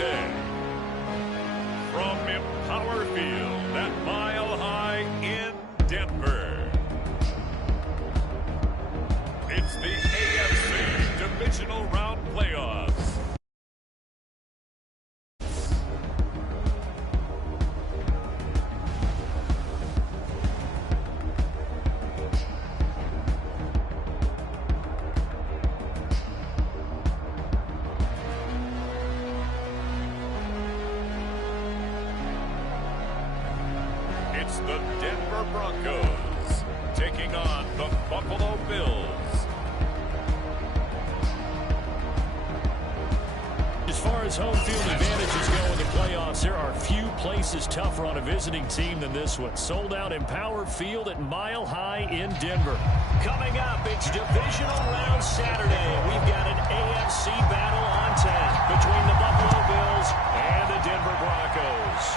presented from Empower Field at Mile High in Denver. It's the AFC Divisional Round Playoffs. It's the Denver Broncos taking on the Buffalo Bills. As far as home field advantages go in the playoffs, there are few places tougher on a visiting team than this one. Sold out Empower Field at Mile High in Denver. Coming up, it's Divisional Round Saturday. We've got an AFC battle on tap between the Buffalo Bills and the Denver Broncos.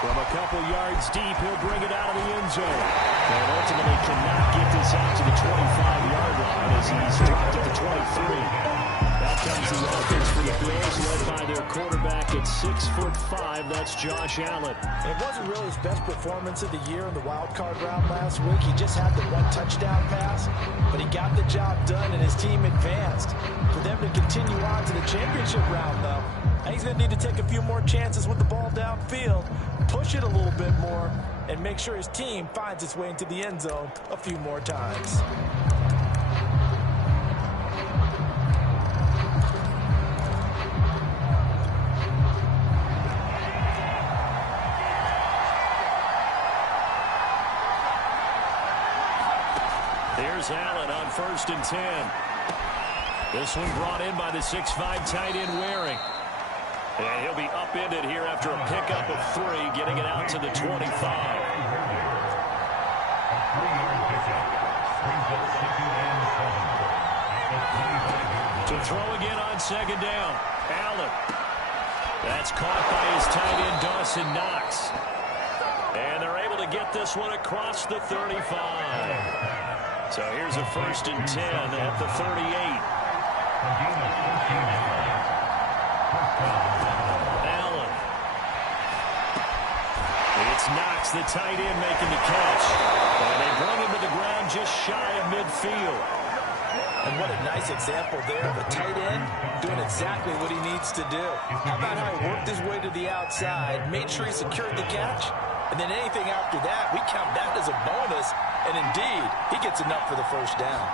From a couple yards deep, he'll bring it out of the end zone. And ultimately cannot get this out to the 25-yard line as he's dropped at the 23. That comes the offense for the Bills, led by their quarterback at 6'5". That's Josh Allen. It wasn't really his best performance of the year in the wild card round last week. He just had the one touchdown pass, but he got the job done and his team advanced. For them to continue on to the championship round, though, he's going to need to take a few more chances with the ball downfield, push it a little bit more, and make sure his team finds its way into the end zone a few more times. Here's Allen on 1st and 10. This one brought in by the 6'5" tight end Waring. And he'll be upended here after a pickup of 3, getting it out to the 25. To throw again on 2nd down. Allen. That's caught by his tight end Dawson Knox. And they're able to get this one across the 35. So here's a 1st and 10 at the 38. Allen. It's Knox, the tight end, making the catch. And they bring him to the ground just shy of midfield. And what a nice example there of a tight end doing exactly what he needs to do. How about how he worked his way to the outside, made sure he secured the catch, and then anything after that, we count that as a bonus. And indeed, he gets enough for the 1st down.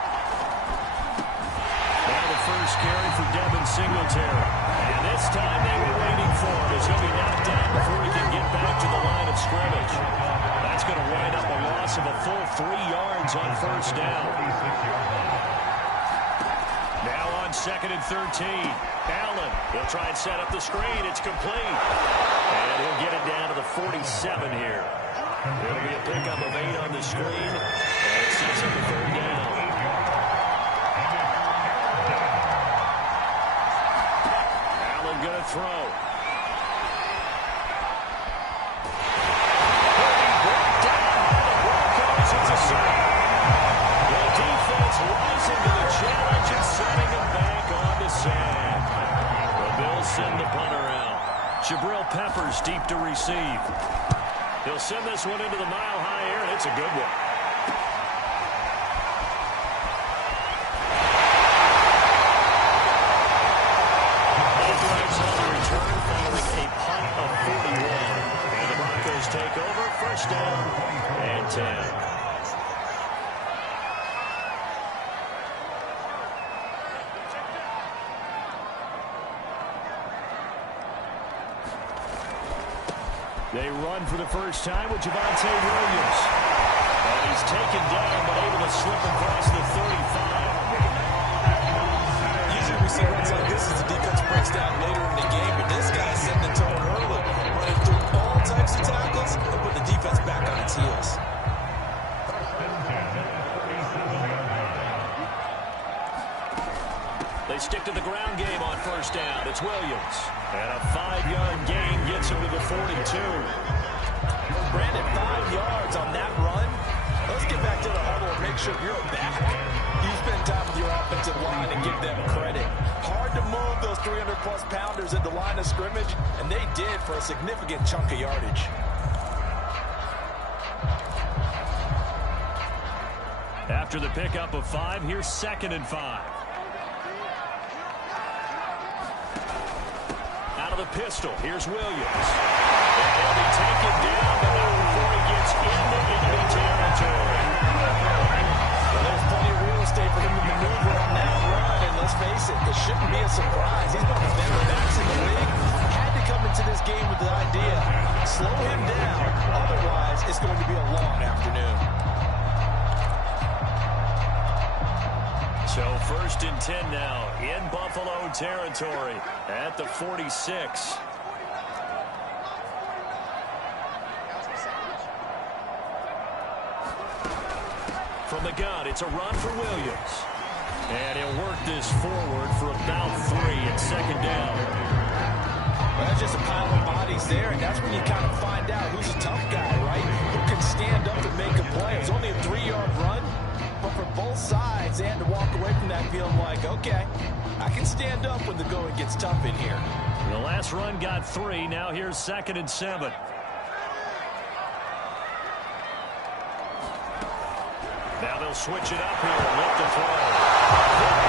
Now the first carry for Devin Singletary. And this time they were waiting for him as he'll be knocked down before he can get back to the line of scrimmage. That's going to wind up a loss of a full 3 yards on 1st down. Now on 2nd and 13. Allen, he'll try and set up the screen. It's complete. And he'll get it down to the 47 here. It'll be a pickup of 8 on the screen. And it sets up the 3rd down. Allen going to throw. Brought down by the Broncos. It's a sack. The defense rising to the challenge and setting him back on the sand. The Bills send the punter out. Jabril Peppers deep to receive. He'll send this one into the mile-high air, and it's a good one. Both drives on the return following a punt of 41. And the Broncos take over, 1st down and 10. They run for the first time with Javonte Williams. And he's taken down, but able to slip across the 35. Usually we see runs like this as the defense breaks down later in the game, but this guy's setting the tone early. Running through all types of tackles and put the defense back on its heels. They stick to the ground game on 1st down. It's Williams. And a 5-yard gain gets him to the 42. Brandon, 5 yards on that run. Let's get back to the huddle and make sure you're back. You spend time with your offensive line and give them credit. Hard to move those 300-plus pounders at the line of scrimmage, and they did for a significant chunk of yardage. After the pickup of 5, here's 2nd and 5. Out of the pistol, here's Williams. And he'll be taken down, but not before he gets into enemy territory. Well, there's plenty of real estate for him to maneuver on that run, and let's face it, it shouldn't be a surprise. He's one of the better backs in the league. Had to come into this game with the idea, slow him down, otherwise it's going to be a long afternoon. So 1st and 10 now in Buffalo territory at the 46. From the gun, it's a run for Williams. And he'll work this forward for about 3 at 2nd down. Well, that's just a pile of bodies there, and that's when you kind of find out who's a tough guy, right? Who can stand up and make a play. It's only a 3-yard run, but for both sides, they had to walk away from that feeling like, okay, I can stand up when the going gets tough in here. The last run got 3. Now here's 2nd and 7. Now they'll switch it up here and look to throw.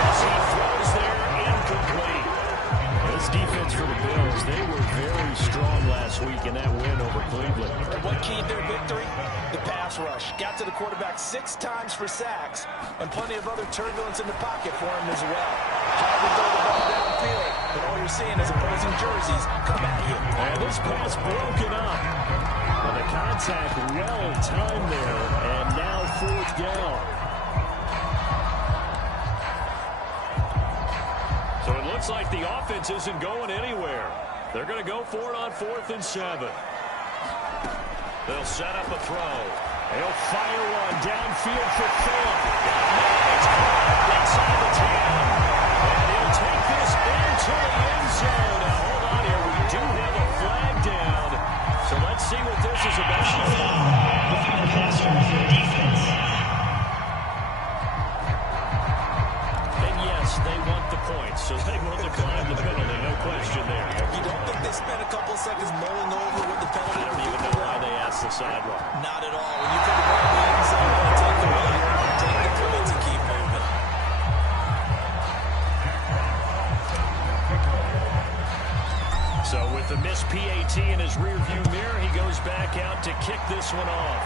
As he throws there, incomplete. This defense for the Bills, they were very strong last week in that win over Cleveland. And what keyed their victory? The pass rush. Got to the quarterback 6 times for sacks, and plenty of other turbulence in the pocket for him as well. Hard to throw the ball downfield, but all you're seeing is opposing jerseys come at you. And this pass broken up. Well, the contact well timed there, and now 4th down. So it looks like the offense isn't going anywhere. They're going to go for it on 4th and 7. They'll set up a throw. He'll fire one downfield for Phillip. It's caught inside the 10. And he'll take this into the end zone. Now, hold on here. We do have a flag down. So let's see what this is about. And yes, they want the points, so they will decline the penalty. No question there. You don't think they spent a couple of seconds mulling over what the penalty? I don't even know why they asked the sideline. Not at all. When you put the ball in the end zone, take the win, take the points, and keep moving. So with the missed PAT in his rearview mirror, he goes back out to kick this one off.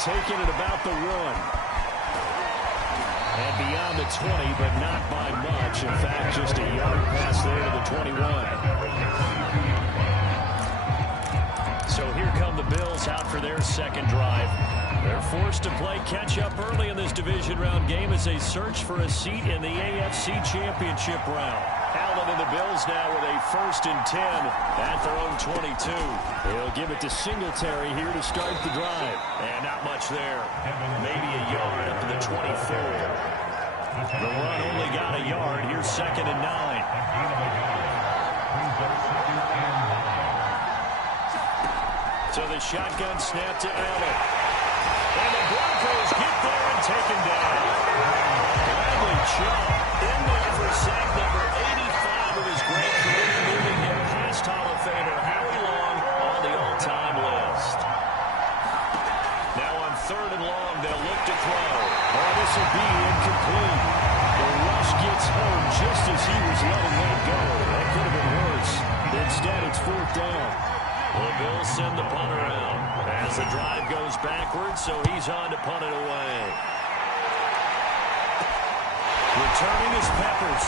Taking it about the 1. And beyond the 20, but not by much. In fact, just a yard pass there to the 21. So here come the Bills out for their 2nd drive. They're forced to play catch-up early in this division round game as they search for a seat in the AFC Championship round. Allen and the Bills now with a 1st and 10 at their own 22. They'll give it to Singletary here to start the drive. And not much there. Maybe a yard up to the 24. The run only got a yard. Here's 2nd and 9. So the shotgun snap to Allen. And the Broncos get there and take him down. Bradley Chubb in there for sack number 85 of his great career, moving him past Hall of Famer Howie Long on the all-time list. Now on 3rd and long, they'll look to throw. Oh, this will be incomplete. The rush gets home just as he was letting that go. That could have been worse. Instead, it's 4th down. The Bills send the punter out as the drive goes backwards, so he's on to punt it away. Returning is Peppers.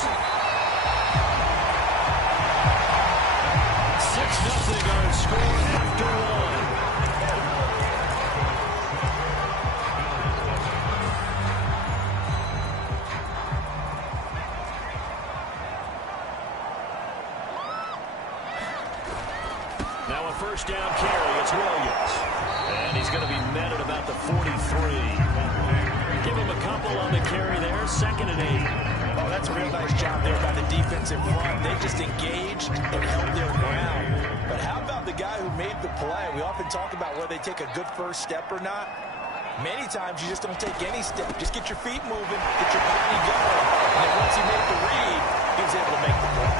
6-0 our score after 1. Now a 1st down carry, it's Williams. And he's going to be met at about the 43. Give him a couple on the carry there, 2nd and 8. Oh, that's a real nice job there by the defensive front. They just engaged and held their ground. But how about the guy who made the play? We often talk about whether they take a good first step or not. Many times you just don't take any step. Just get your feet moving, get your body going. And then once he made the read, he was able to make the play.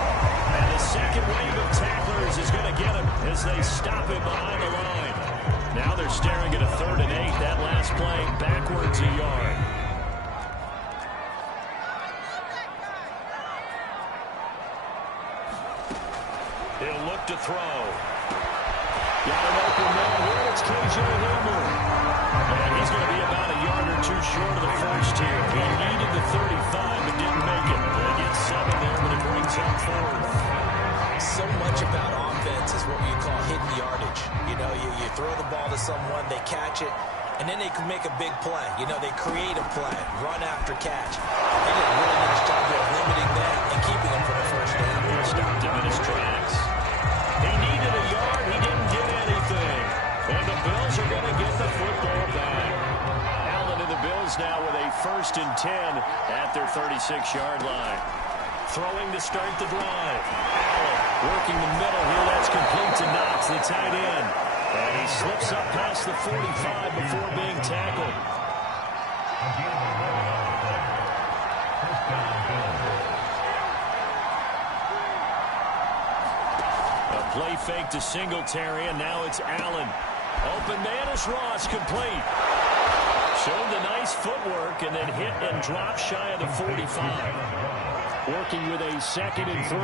And the second wave of tacklers is going to get him as they stop him behind the line. Now they're staring at a 3rd and 8. That last play backwards a yard. He'll look to throw. Got an open man here. It's KJ Hamler. And he's going to be about a yard or 2 short of the first here. He needed the 35 but didn't make it. They get 7 there, but it brings him 4th. So much about offense is what you call hidden yardage. You know, you throw the ball to someone, they catch it, and then they can make a big play. You know, they create a play, run after catch. They did a really nice job of limiting that and keeping them for the first down. Stopped him in his tracks. He needed a yard. He didn't get anything. And the Bills are going to get the football back. Allen and the Bills now with a 1st and 10 at their 36-yard line. Throwing to start the drive. Allen working the middle here. That's complete to Knox, the tight end. And he slips up past the 45 before being tackled. Play fake to Singletary, and now it's Allen. Open man is Ross, complete. Showed the nice footwork and then hit and dropped shy of the 45. Working with a 2nd and 3.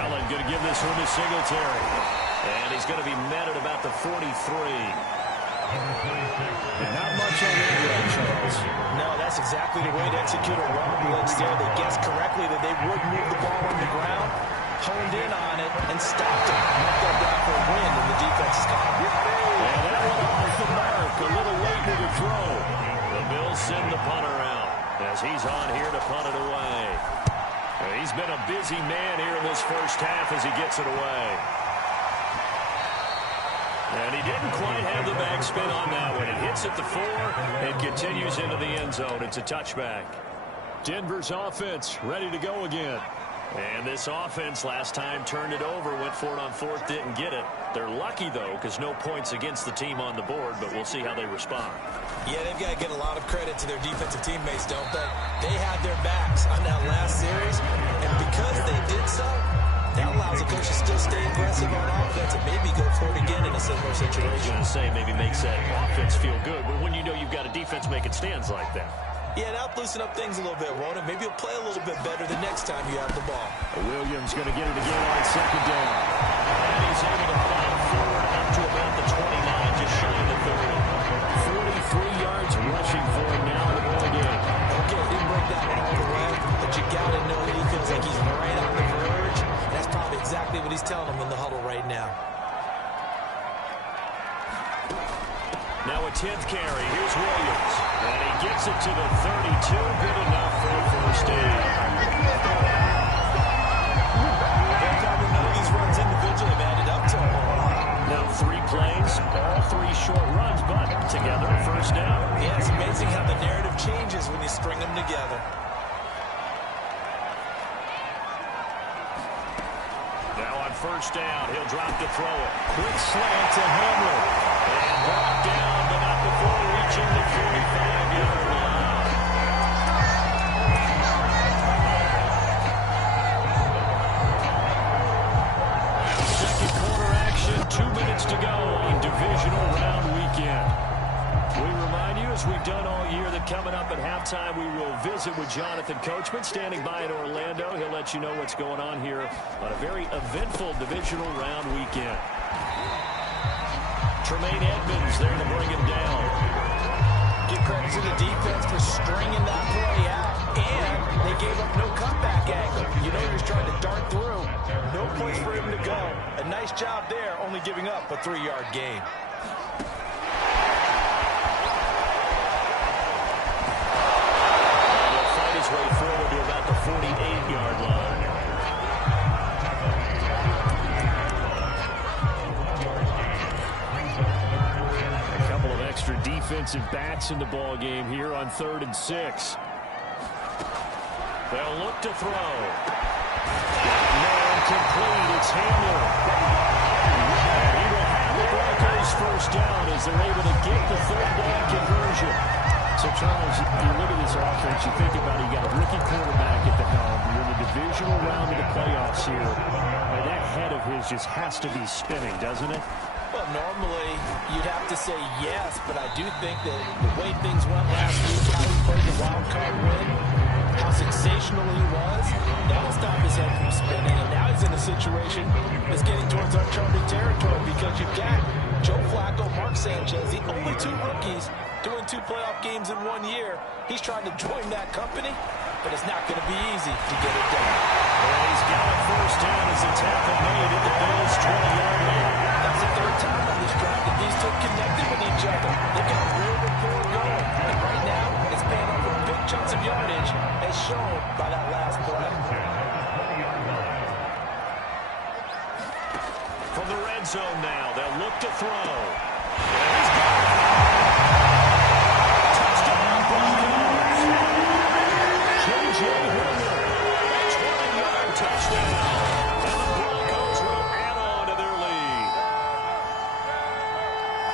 Allen going to give this one to Singletary. And he's going to be met at about the 43. And not much on that run, Charles. No, that's exactly the way to execute a run blitz there. They guessed correctly that they would move the ball on the ground, honed in on it, and stopped it. Knocked that down for a win in the defense's column. And that one off the mark. A little late with the throw. The Bills send the punter out as he's on here to punt it away. He's been a busy man here in this first half as he gets it away. And he didn't quite have the backspin on that one. It hits at the 4 and continues into the end zone. It's a touchback. Denver's offense ready to go again. And this offense last time turned it over, went for it on 4th, didn't get it. They're lucky, though, because no points against the team on the board, but we'll see how they respond. Yeah, they've got to get a lot of credit to their defensive teammates, don't they? They had their backs on that last series, and because they did so, that allows the coach to still stay aggressive on offense and maybe go for it again in a similar situation. I was going to say maybe makes that offense feel good, but when you know you've got a defense making stands like that. Yeah, that'll loosen up things a little bit, won't it? Maybe you'll play a little bit better the next time you have the ball. Williams going to get it again on 2nd down. And he's able to plow forward up to about the 29, just shy of the 30. 43 yards rushing for him now in the ball game. Okay, didn't break that one all the way, but you got to know that he feels like he's right on the verge. That's probably exactly what he's telling them in the huddle right now. Now a 10th carry. Here's Williams. And he gets it to the 32. Good enough for a 1st down. They're covering none of these runs individually have added up to a whole lot. Now 3 plays, all 3 short runs, but together a 1st down. Yeah, it's amazing how the narrative changes when you string them together. Now on 1st down, he'll drop to throw it. Quick slant to Hamler. And brought down, but not before reaching the 45-yard line. Second quarter action, 2 minutes to go on divisional round weekend. We remind you, as we've done all year, that coming up at halftime, we will visit with Jonathan Coachman, standing by in Orlando. He'll let you know what's going on here on a very eventful divisional round weekend. Tremaine Edmonds there to bring him down. Give credit to the defense for stringing that play out, and they gave up no comeback angle. You know he was trying to dart through. No place for him to go. A nice job there, only giving up a 3-yard gain. He'll fight his way forward to about the 48-yard line. Extra defensive backs in the ball game here on 3rd and 6. They'll look to throw. No, complete. It's Hamler. And he will have the Broncos 1st down as they're able to get the 3rd down conversion. So, Charles, you look at this offense, you think about it, you got a rookie quarterback at the helm. You're in the divisional round of the playoffs here. And that head of his just has to be spinning, doesn't it? Well, normally you'd have to say yes, but I do think that the way things went last week, how he played the wild card win, how sensational he was, that'll stop his head from spinning. And now he's in a situation that's getting towards uncharted territory because you've got Joe Flacco, Mark Sanchez, the only two rookies doing 2 playoff games in 1 year. He's trying to join that company, but it's not going to be easy to get it done. Well, he's got a first down as the tackle made at the Bills' 20-yard line. That's the third time on this drive that these two connected with each other. They've got real rapport going. And right now, it's paying off with big chunks of yardage, as shown by that last play. From the red zone now, they'll look to throw. And he's got it. Touchdown, Broncos. J.J. Horner, 20-yard touchdown. And the Broncos will add on to their lead.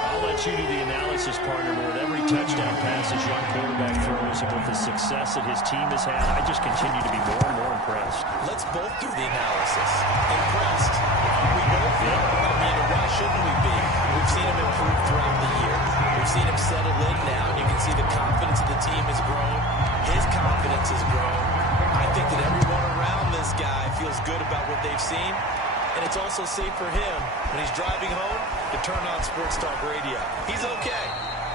I'll let you do the analysis, partner, but with every touchdown pass his young quarterback throws and with the success that his team has had, I just continue to be more and more impressed. Let's both do the analysis. Impressed. We both feel. I mean, why shouldn't we be? We've seen him improve throughout the year. We've seen him settle in now, and you can see the confidence of the team has grown. His confidence has grown. I think that everyone around this guy feels good about what they've seen, and it's also safe for him when he's driving home to turn on Sports Talk Radio. He's okay.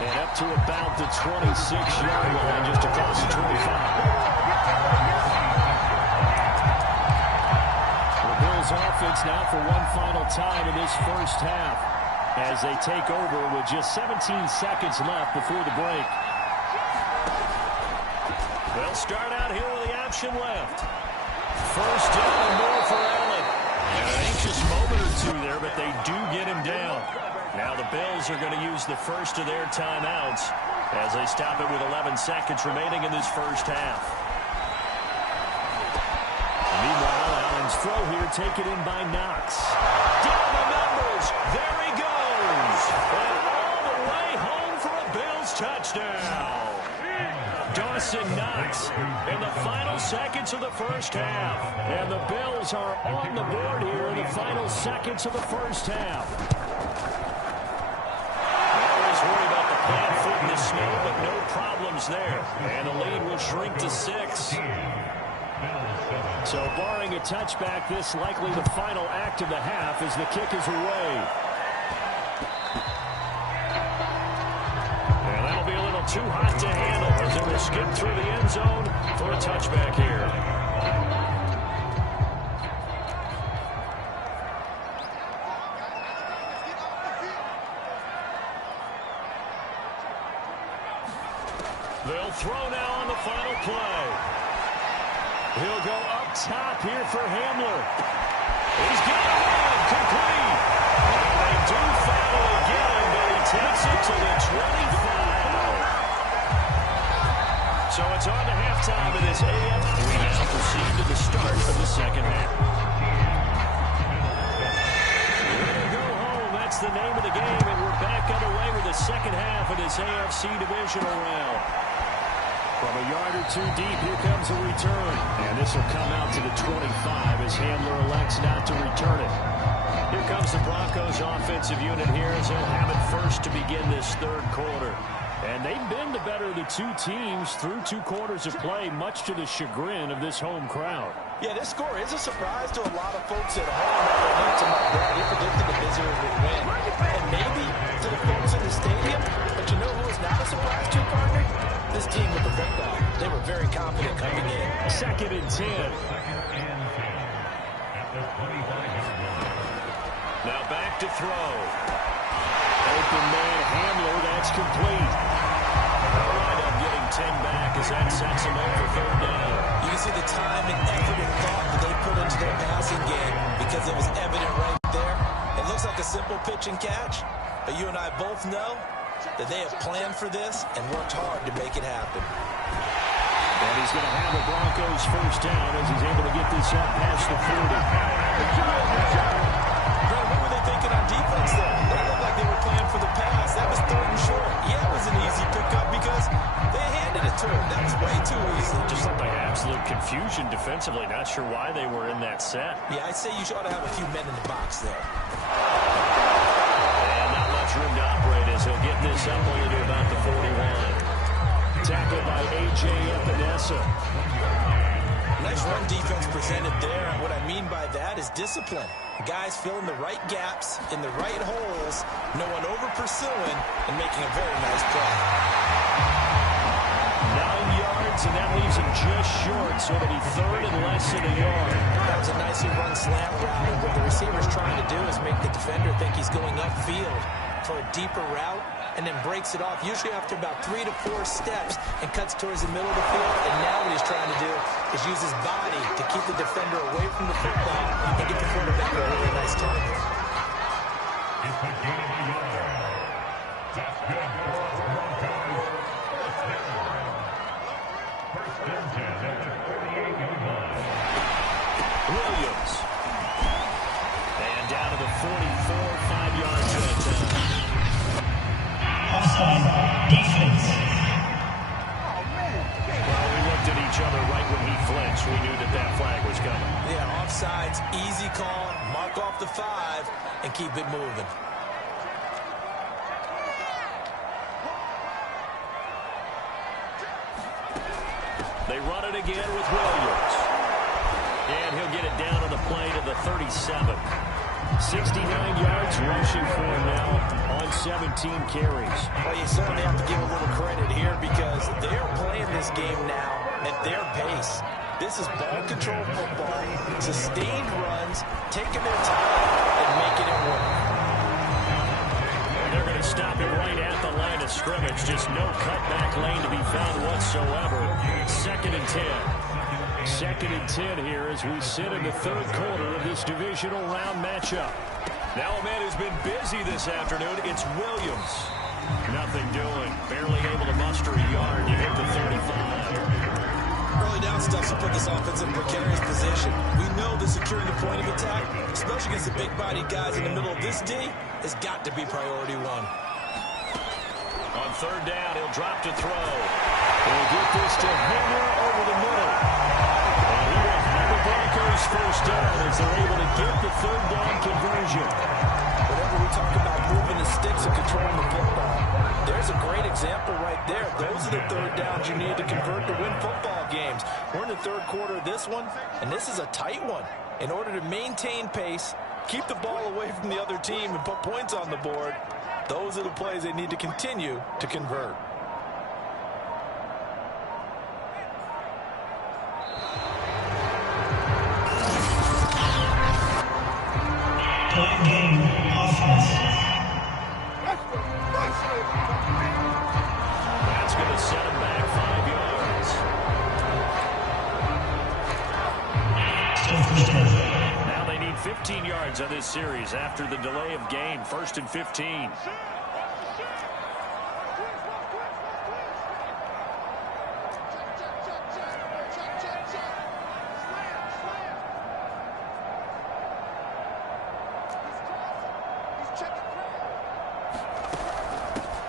And up to about the 26-yard line, just across the 25. Bills offense now for one final time in this first half as they take over with just 17 seconds left before the break. They'll start out here with the option left. First down and more for Allen. And an anxious moment or two there, but they do get him down. Now the Bills are going to use the first of their timeouts as they stop it with 11 seconds remaining in this first half. Meanwhile, Allen's throw here taken in by Knox. Down the numbers. There he goes. And all the way home for a Bills touchdown. Dawson Knox in the final seconds of the first half. And the Bills are on the board here in the final seconds of the first half. Always worried about the plant foot in the snow, but no problems there. And the lead will shrink to 6. So barring a touchback, this likely the final act of the half as the kick is away. And that'll be a little too hot to handle as it will skip through the end zone for a touchback here. They'll throw now on the final play. He'll go up top here for Hamler. He's got a man complete. And they do foul again, but he takes it to the 25. So it's on to halftime of this AF. We now proceed to the start of the second half. Way to go home. That's the name of the game, and we're back underway with the second half of this AFC divisional round. From a yard or two deep, here comes a return. And this will come out to the 25 as Hamler elects not to return it. Here comes the Broncos offensive unit here as they'll have it first to begin this third quarter. And they've been the better of the two teams through 2 quarters of play, much to the chagrin of this home crowd. Yeah, this score is a surprise to a lot of folks at home. To my brother, he predicted the Wizards would win. And maybe to the folks in the stadium. But you know who was not a surprise to, partner? This team with the football. They were very confident coming in. 2nd and 10. Now back to throw. Open man Hamler, that's complete. They'll wind up getting 10 back as that sets them up for 3rd down. You can see the time and effort and thought that they put into their passing game because it was evident right there. It looks like a simple pitch and catch, but you and I both know that they have planned for this and worked hard to make it happen. And he's going to have the Broncos first down as he's able to get this up past the 40. Grant, what were they thinking on defense there? They looked like they were playing for the pass. That was 3rd and short. Yeah, it was an easy pickup because they confusion defensively. Not sure why they were in that set. Yeah, I'd say you ought to have a few men in the box there. And not much room to operate as he'll get this up only to about the 41. Tackled by A.J. Epinesa. Nice run defense presented there, and what I mean by that is discipline. Guys filling the right gaps in the right holes, no one over pursuing, and making a very nice play. 9 yards, and that leaves him just short, so it'll be third and less than a yard. That was a nicely run slant route, and what the receiver's trying to do is make the defender think he's going upfield for a deeper route, and then breaks it off, usually after about 3 to 4 steps, and cuts towards the middle of the field. And now what he's trying to do is use his body to keep the defender away from the football and get the quarterback a really nice target. It's the game of the yard. That's good for the Broncos. First and 10 at the 38-yard line. Williams. And down to the 44, 5 yards at a time. Offside defense. Well, we looked at each other right when he flinched. We knew that that flag was coming. Yeah, offsides, easy call, mark off the 5, and keep it moving. They run it again with Williams. And he'll get it down on the play to the 37. 69 yards rushing for him now on 17 carries. Well, you certainly have to give a little credit here because they're playing this game now at their pace. This is ball control football, sustained runs, taking their time, and making it work. They're going to stop it right at the line of scrimmage. Just no cutback lane to be found whatsoever. 2nd and 10. 2nd and 10 here as we sit in the third quarter of this divisional round matchup. Now a man who's been busy this afternoon, it's Williams. Nothing doing. Barely able to muster a yard to hit the 35. Early down stuff to put this offense in a precarious position. We know that securing the point of attack, especially against the big-bodied guys in the middle of this D, has got to be priority 1. On 3rd down, he'll drop to throw. He'll get this to Henry over the middle. And he will have the Broncos first down as they're able to get the 3rd down conversion. Whenever we talk about moving the sticks and controlling the football, there's a great example right there. Those are the 3rd downs you need to convert to win football games. We're in the 3rd quarter of this one, and this is a tight one. In order to maintain pace, keep the ball away from the other team, and put points on the board, those are the plays they need to continue to convert. Game offense. That's going to set him back 5 yards. Now they need 15 yards on this series after the delay of game. 1st and 15.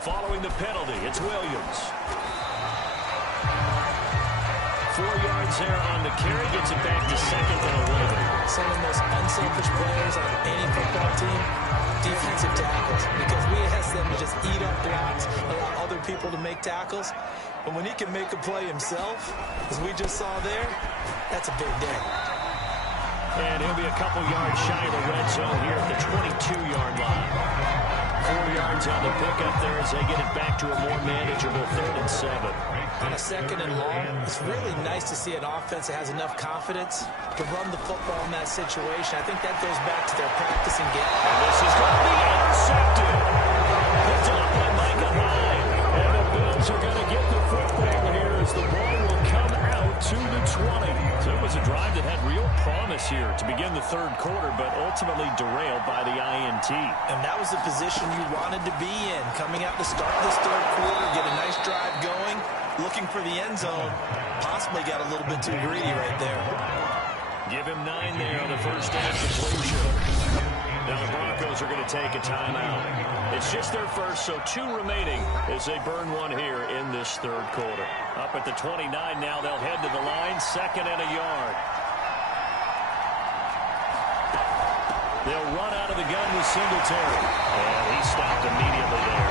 Following the penalty, it's Williams. 4 yards there on the carry, gets it back to 2nd and 11. Some of the most unselfish players on any football team, defensive tackles, because we ask them to just eat up blocks, allow other people to make tackles. But when he can make a play himself, as we just saw there, that's a big day. And he'll be a couple yards shy of the red zone here at the 22-yard line. 4 yards on the pickup there as they get it back to a more manageable 3rd and 7. On a 2nd and long, it's really nice to see an offense that has enough confidence to run the football in that situation. I think that goes back to their practicing game. And this is going to be intercepted. Picked off by Micah Hyde. And the Bills are going to get the football here as the ball will come out to the 20. So it was a drive that had real promise here to begin the 3rd quarter, but ultimately derailed by the INT. And that was the position you wanted to be in, coming out to start this 3rd quarter, get a nice drive going, looking for the end zone. Possibly got a little bit too greedy right there. Give him 9 there on the first down completion. Now the Broncos are going to take a timeout. It's just their first, so 2 remaining as they burn one here in this third quarter. Up at the 29 now, they'll head to the line, 2nd and a yard. They'll run out of the gun with Singletary. And he stopped immediately there.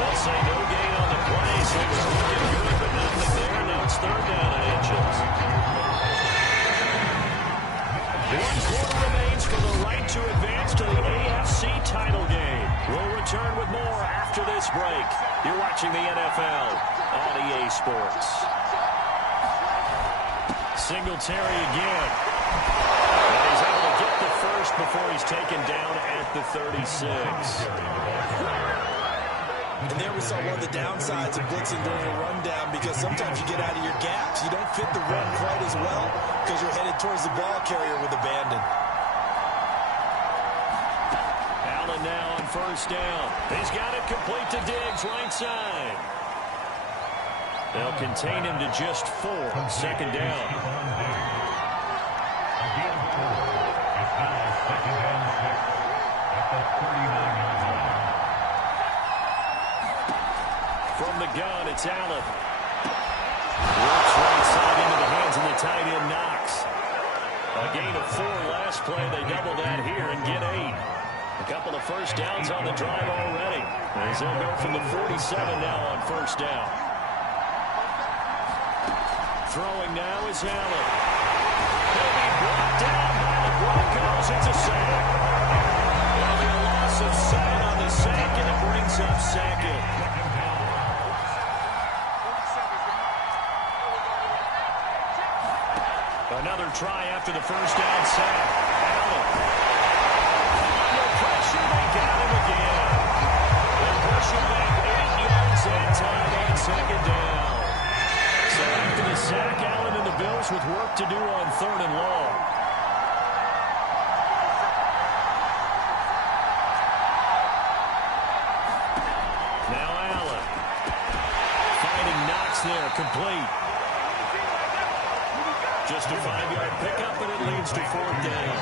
They'll say no gain on the play, so it was looking good, but nothing there. Now it's 3rd down and inches. 1 quarter remains for the right to advance to the AFC title game. We'll return with more after this break. You're watching the NFL on EA Sports. Singletary again. And he's able to get the first before he's taken down at the 36. And there we saw one of the downsides of blitzing during a rundown, because sometimes you get out of your gaps. You don't fit the run quite as well because you're headed towards the ball carrier with abandon. Allen now on 1st down. He's got it complete to Diggs, right side. They'll contain him to just 4. 2nd down. Again, 4. It's now 2nd and 6 at the 39-yard line. From the gun, it's Allen. Works right side into the hands of the tight end, Knox. A gain of 4 last play. They double that here and get 8. A couple of first downs on the drive already, as they'll go from the 47 now on 1st down. Throwing now is Allen. He'll be brought down by the Broncos. It's a sack. There'll be a loss of 7 on the sack, and it brings up 2nd. Another try after the first down sack. Allen. Under pressure, they got him again. They'll push him back 8 yards that time on 2nd down. So after the sack, Allen and the Bills with work to do on 3rd and long. Now Allen. Finding Knox there, complete. Just a 5-yard pickup, but it leads to 4th down.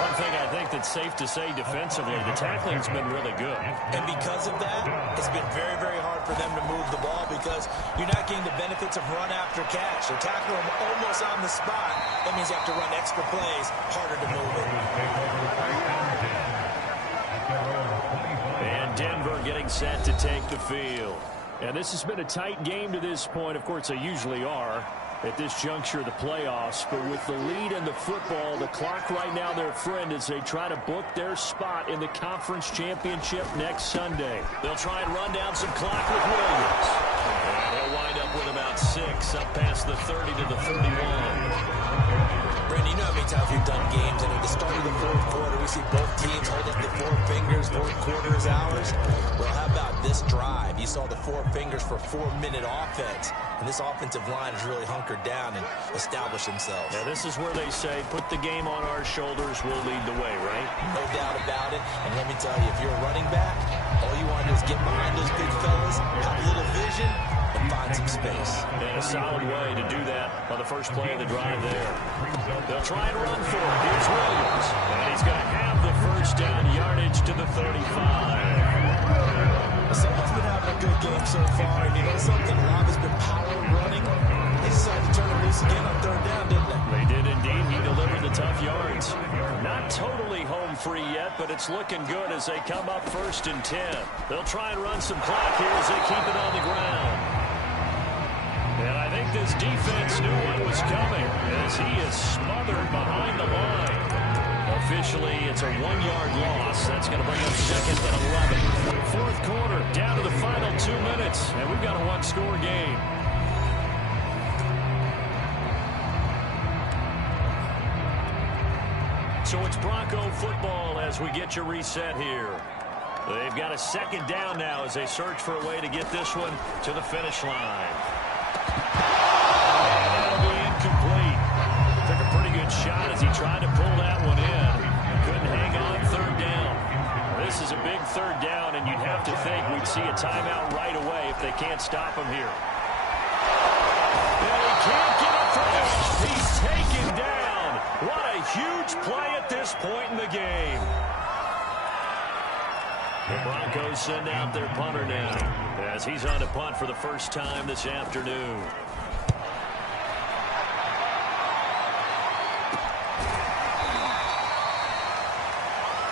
One thing I think that's safe to say defensively, the tackling's been really good. And because of that, it's been very, very hard for them to move the ball, because you're not getting the benefits of run after catch. They're tackling them almost on the spot. That means you have to run extra plays, harder to move it. And Denver getting set to take the field. And this has been a tight game to this point. Of course, they usually are at this juncture of the playoffs, but with the lead in the football, the clock right now their friend as they try to book their spot in the conference championship next Sunday. They'll try and run down some clock with Williams. And he'll wind up with about 6 up past the 30 to the 31. Brandon, you know how many times we've done games, and at the start of the 4th quarter, we see both teams hold up the 4 fingers, 4th quarter is ours. Well, how about this drive? You saw the 4 fingers for 4-minute offense, and this offensive line has really hunkered down and established themselves. Now, this is where they say, put the game on our shoulders, we'll lead the way, right? No doubt about it, and let me tell you, if you're a running back, all you want to do is get behind those big fellas, have a little vision, and find some space. And a solid way to do that on the first play of the drive there. They'll try and run for it. Here's Williams. And he's going to have the first down yardage to the 35. Someone's been having a good game so far. And you know something? Rob has been power running. They decided to turn him loose again on 3rd down, didn't they? They did indeed. He delivered the tough yards. Not totally home free yet, but it's looking good as they come up 1st and 10. They'll try and run some clock here as they keep it on the ground. And I think this defense knew what was coming as he is smothered behind the line. Officially, it's a 1-yard loss. That's going to bring up 2nd and 11. 4th quarter, down to the final 2 minutes, and we've got a 1-score game. So it's Bronco football as we get you reset here. They've got a 2nd down now as they search for a way to get this one to the finish line. And that'll be incomplete. Took a pretty good shot as he tried to pull that one in. Couldn't hang on 3rd down. This is a big 3rd down, and you'd have to think we'd see a timeout right away if they can't stop him here. And he can't get it through. He's taken down. What a a huge play at this point in the game. The Broncos send out their punter now as he's on to punt for the first time this afternoon.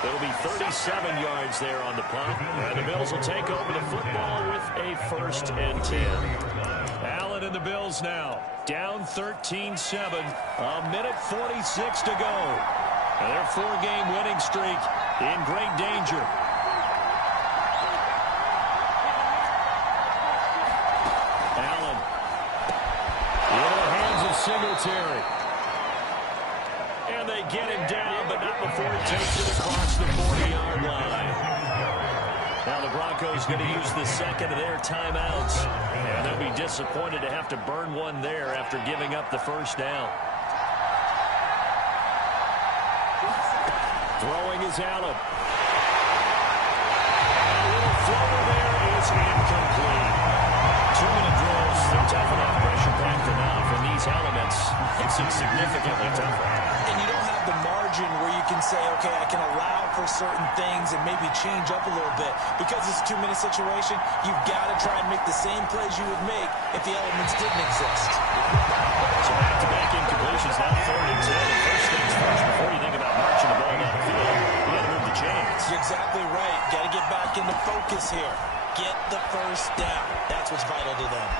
It'll be 37 yards there on the punt. And the Bills will take over the football with a 1st and 10. Allen and the Bills now down 13-7. A minute 46 to go. And their 4-game winning streak in great danger. Allen into the hands of Singletary. And they get him down, but not before he takes it across the 40-yard line. Now the Broncos going to use the second of their timeouts. And they'll be disappointed to have to burn one there after giving up the first down. Throwing is Allen. A little floater there is incomplete. 2-minute drills, they're tough enough, pressure-packed enough. And these elements makes it significantly tougher. And you don't have the margin where you can say, okay, I can allow for certain things and maybe change up a little bit. Because it's a 2-minute situation, you've got to try and make the same plays you would make if the elements didn't exist. So back-to-back incompletions, now 3rd and 10. And first things first, before you think about marching the ball down the field, you got to move the chains. You're exactly right. Got to get back into focus here. Get the first down. That's what's vital to them.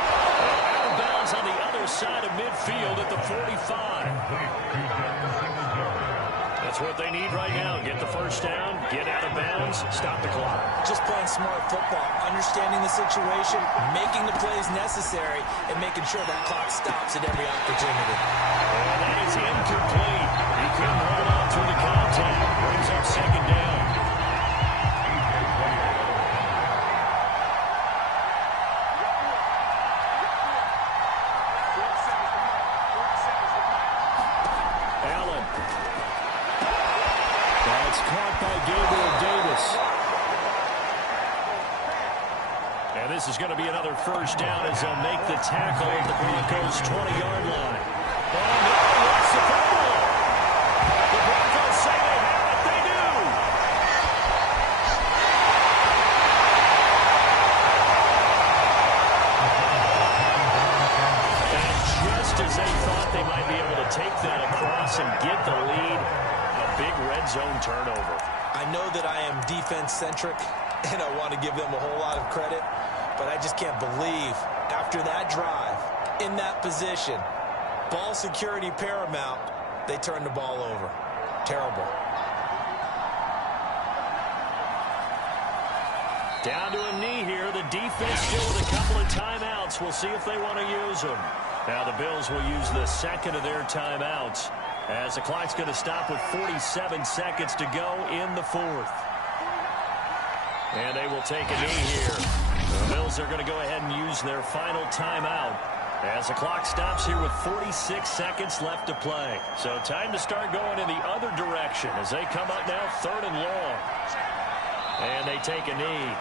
Out of bounds on the other side of midfield at the 45. That's what they need right now. Get the first down, get out of bounds, stop the clock. Just playing smart football, understanding the situation, making the plays necessary, and making sure that clock stops at every opportunity. And that is incomplete. He couldn't hold on through the contact. Brings up 2nd down. This is going to be another first down as they'll make the tackle at the Broncos' 20-yard line. Oh, no, that's the football. The Broncos say they have it. They do. And just as they thought they might be able to take that across and get the lead, a big red zone turnover. I know that I am defense-centric, and I want to give them a whole lot of credit. But I just can't believe, after that drive, in that position, ball security paramount, they turned the ball over. Terrible. Down to a knee here. The defense still with a couple of timeouts. We'll see if they want to use them. Now the Bills will use the second of their timeouts as the clock's going to stop with 47 seconds to go in the 4th. And they will take a knee here. The Bills are going to go ahead and use their final timeout as the clock stops here with 46 seconds left to play. So time to start going in the other direction as they come up now 3rd and long. And they take a knee.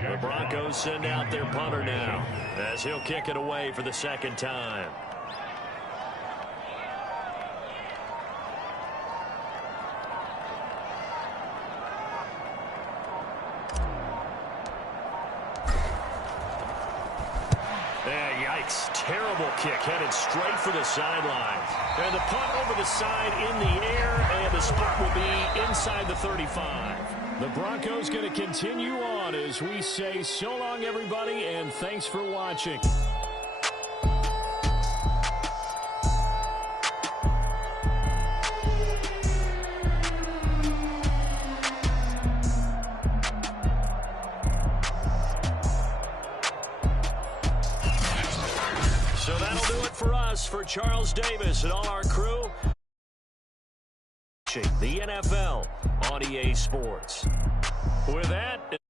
The Broncos send out their punter now as he'll kick it away for the 2nd time. Yikes. Terrible kick headed straight for the sideline. And the punt over the side in the air, and the spot will be inside the 35. The Broncos going to continue on as we say so long, everybody, and thanks for watching. So that'll do it for us, for Charles Davis and all our crew. The NFL on EA Sports. With that...